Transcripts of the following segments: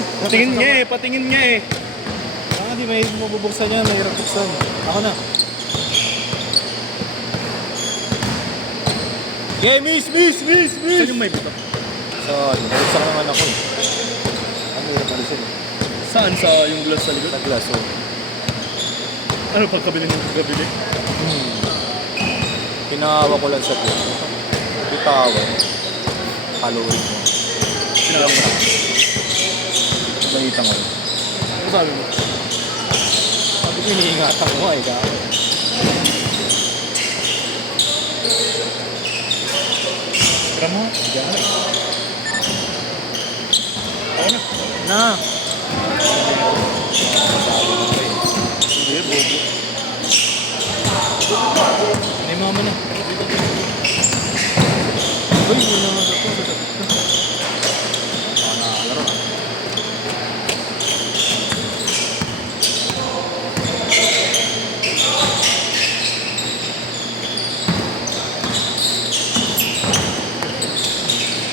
Patingin niya eh, patingin niya eh. Di may mabubuksan yan, mahirap buksan. Ako na. Yeah, miss! Saan yung may buto? So, buksan naman ako. Ang hirap alisin. Saan sa yung glass sa likod? Sa glass, oh. Ano pagkabili ng pagkabili? Pinahawa ko lang sa glass. Bitawan. Haluin mo. Sinala mo na. Balita mo. Ano sabi mo? Sabi ko, iniingatan ko ay gawin. Tira mo? Gawin. Ako na. Na! Hindi, bobo. Hindi mo naman eh. Uy, yun naman sa ito. Nakalaro.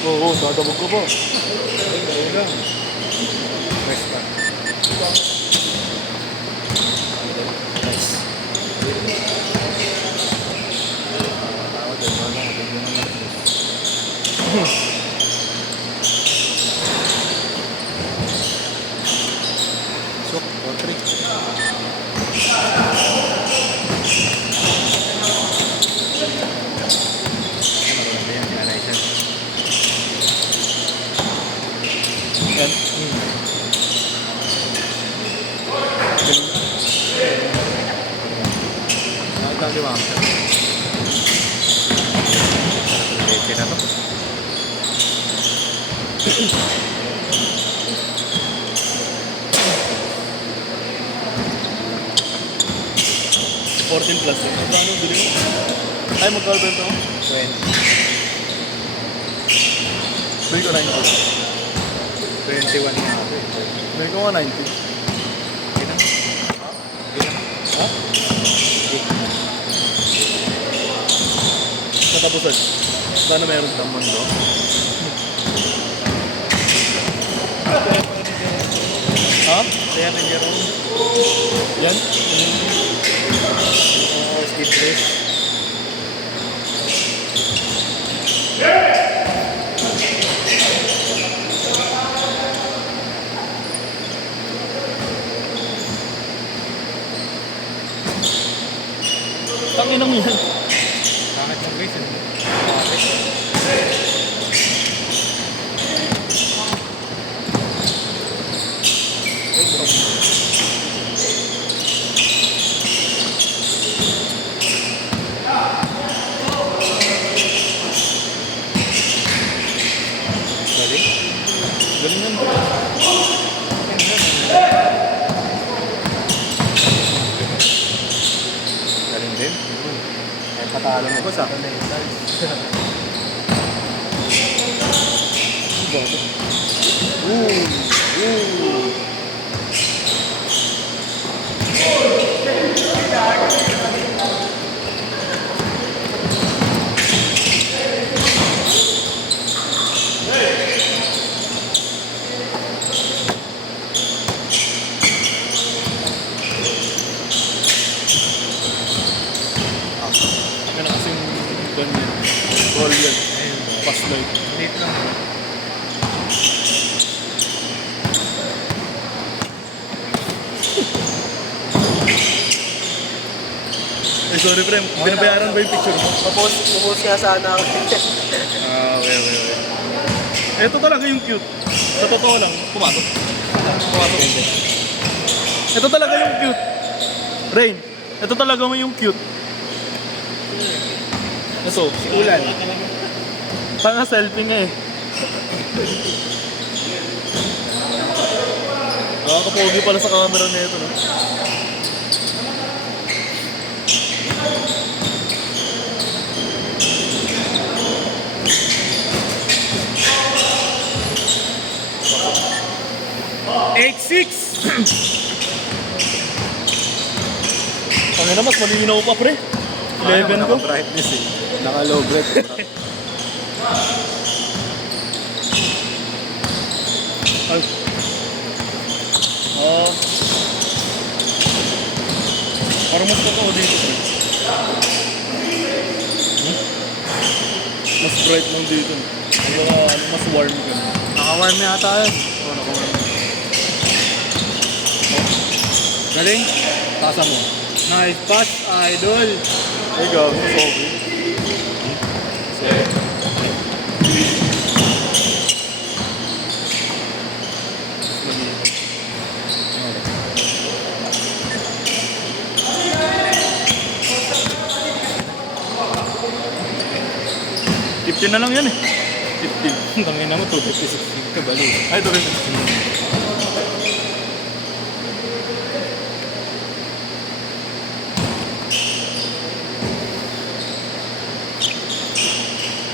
Oo, dadabog ko po. Ay, lang. Nice pa. Nice. Sok, 4-3. Yan. Nakita di ba? Leche na to. +14 eh. Ano bili mo? Ay, magkabenta mo? 20. Bili ko 90. 21 nga ako eh. Bili ko nga 90. Okay na. Okay na. Ha? Katapusan. Sana meron kang mundo. Ha? Kaya na Jerome. Yan? Skip race. Tanginang yan. Bakit yung race? Galing? Galing yan. Galing din. Ay patalo mo ko sa akin na yung Yan na kasing ganyan. Roll yan. Pass light. Dito lang. Ay, sorry pre. Binabayaran ba yung picture mo? Pupus nga sana ako. Okay. Ito talaga yung cute. Sa totoo lang, pumatok. Ito talaga yung cute. Rain, ito talaga mo yung cute. Ito. Ulan. Tanga selfie nga eh. Nakakapogi pala sa camera na ito, no? X6! Tangina, mas malinaw pa pre. 11 ko. Naka-brightness eh. Naka-low breath. Ay, Parang mas totoo dito, pre. Mas bright lang dito. Mas warm ka. Naka-warm yata yun. Oo, nakawarm. Galing. Tasa mo. Nice pass, idol. Ay, gago. Sorry. $15 na lang yan eh. 15. Tangin na mo, 256 ka bali. Ay, ito rin.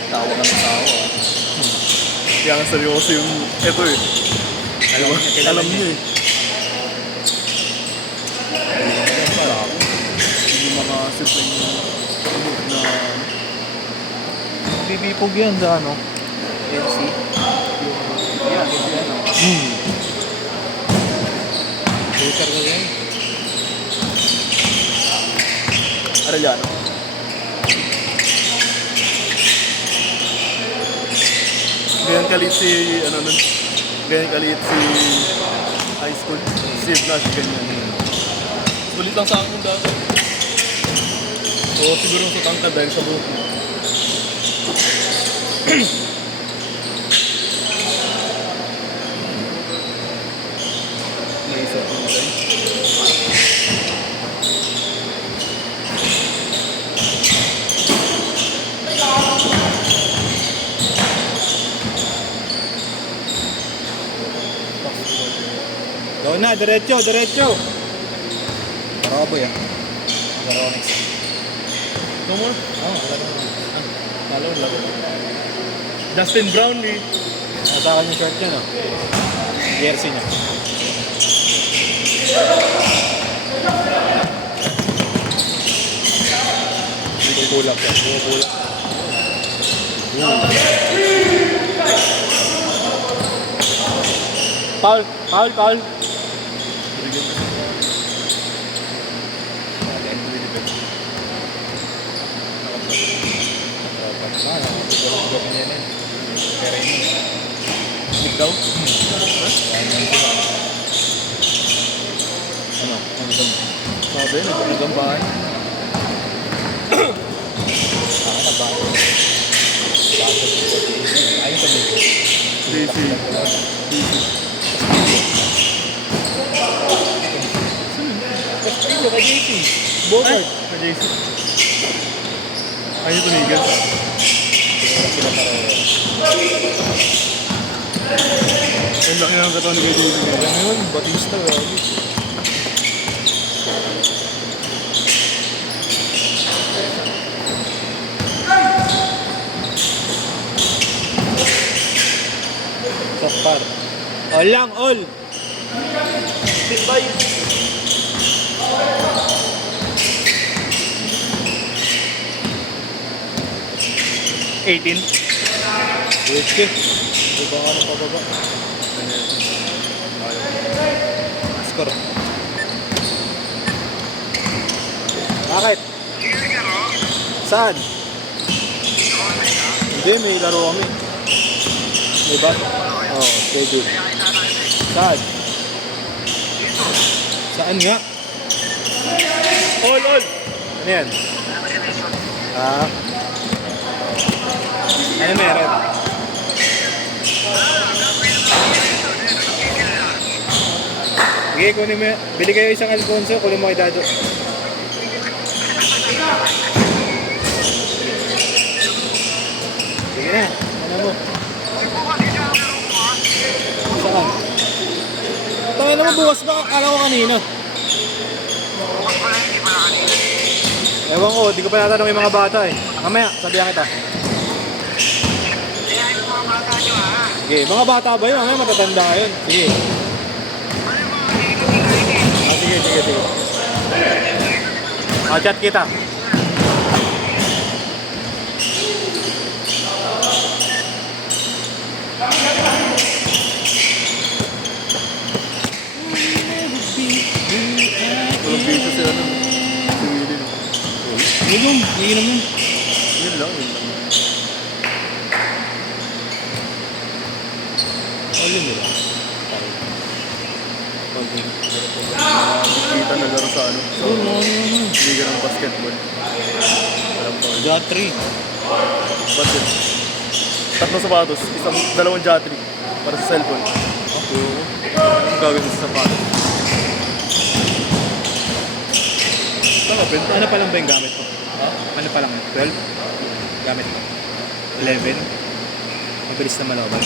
Tawa ka ng tawa. Kaya nga seryoso yung ito eh. Alam niya, kilala Alam niya eh. Hindi mga simpleng move na Bibipog yan sa ano? NC. Yan, kasi ano. Shooter ka yan. Arellano. Ganyan kalit si, ano nun, ganyan kalit si high school. Si Blush, ganyan. Sulit lang sa akin yung dati. So, siguro sa tangkad dahil sa buhok mo. May isa pang rin. Doon na, diretso, diretso. Paraboy ah. Macaronix. Ito mo? Oo, Lalo. Dustin Brownlee. nasa akin yung shirt niya, no? Jersey niya. Bubulak yan, bubulak. Foul, foul, foul. Slip daw? Ano? Ano ba? Sabi, nagkambahan. Saan na ba? Ayun pa dito. DC. Pastilo kay JC. Bogart. Sa JC. Ayun tumigil. Sila pareho. Ang laki ng katawan ni JC. Kaya ngayon, Batista. Grabe. Sakpar. All lang, all. Goodbye. Wait, diba ka ng pababa? Score. Bakit? Saan? Hindi, may laro kami. May ba? Oo, schedule. Saan? Saan nga? All. Ano yan? Ah? Ano meron? Sige, kunin mo. Bili kayo isang Alfonso, kunin mo kay Dado. Sige na, ano mo? Saan? Tangin naman bukas ba? Akala ko kanina. Ewan ko, di ko pa natanong yung mga bata eh. Mamaya, sabihan kita. Sige, mga bata ba yun? Mamaya matatanda yun. Sige. Ah, sige. Chat kita. Walang bisa si ano. Inom, iinom yun. Yun lang, yun lang. All yun nila. Kita na laro sa ano. Sa liga ng basketball. Alam ko. Jotri. Basket. Tatlong sapatos. Dalawang jatri. Para sa cellphone. Okay. Ang gagawin mo sa sapatos. Tama, benta. Ano pa lang ba yung gamit mo? Ha? Ano pa lang? 12? Gamit mo? 11? Mabilis na malaban.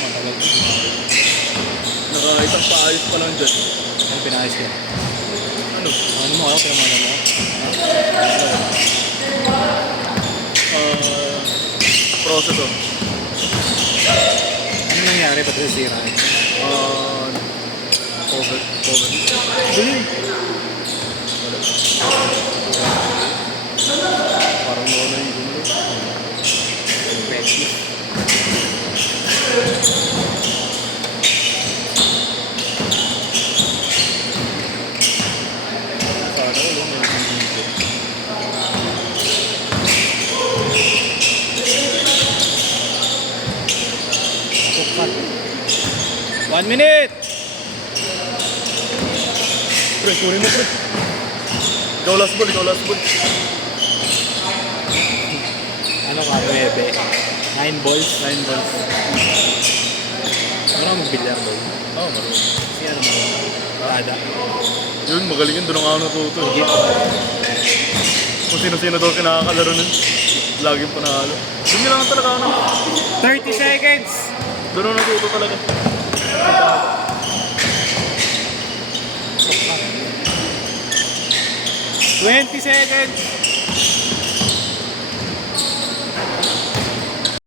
Matagal ko. Nakaitang paayos pa lang dyan. Ano pinayos ko? Ano? Ano mo? Ano pinamana mo? Processor. Ano nangyari pag nasira? Cover. Galing. Parang wala yung gumulo. Pwede. Sana ulo may video. 1 minute! Pre, kunin mo pre. Ikaw last ball. Ano ka, 9? 9 balls? 9 balls. Ano ka mag-bilyar ball? Oo, marunong. Kasi ano mo? Tada. Yun, magaling yun. Doon ako natuto. Kung sino-sino daw kinakakalaro nun. Laging panalo. Doon nyo lang talaga ako 30 seconds! Doon ako natuto talaga. 20 seconds!